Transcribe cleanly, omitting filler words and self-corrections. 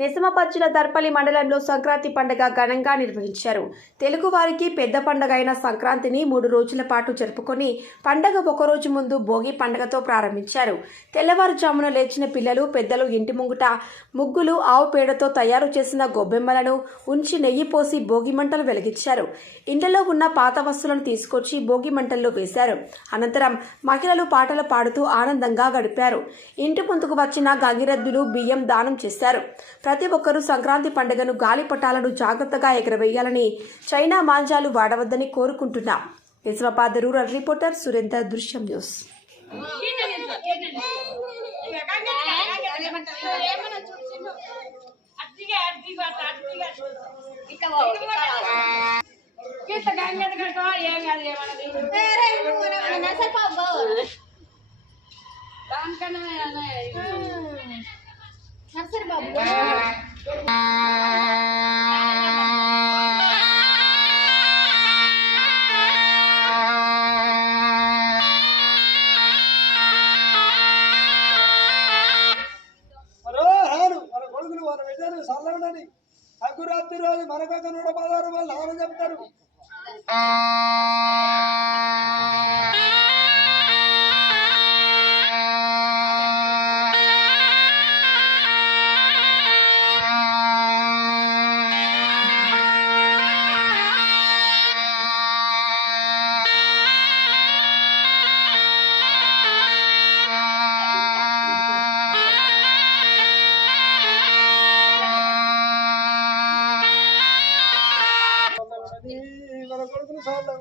నిజామాబాద్ జిల్లా దర్పల్లి మండలంలో సంక్రాంతి పండుగ ఘనంగా నిర్వహించారు. తెలుగువారికి పెద్ద పండుగ అయిన సంక్రాంతిని 3 రోజుల పాటు జరుపుకొని పండుగ ఒకరోజు ముందు భోగి పండుగతో ప్రారంభించారు. తెల్లవారుజామున లేచిన పిల్లలు పెద్దలు ఇంటి ముంగుట ముగ్గులు, ఆవు పేడతో తయారు చేసిన గొబ్బెమ్మలను ఉంచి నెయ్యి పోసి భోగి మంటలు వెలిగించారు. ఇంట్లో ఉన్న పాత వస్తువులను తీసుకొచ్చి భోగి మంటల్లో వేశారు. అనంతరం మహిళలు పాటలు పాడుతూ ఆనందంగా గడిపారు. ఇంటి ముందుకు వచ్చిన గంగిరెద్దులు బియ్యం దానం చేశారు. ప్రతి ఒక్కరూ సంక్రాంతి పండుగను గాలిపటాలను జాగ్రత్తగా ఎగరవేయాలని, చైనా మాంజాలు వాడవద్దని కోరుకుంటున్నాం. నిజామాబాద్ రూరల్ రిపోర్టర్ సురేందర్, దృశ్యం న్యూస్. సంక్రాంతి రోజు మనకొక 116 రూపాయలు నాన్న చెప్తారు. మన కొడుకులు సార్లు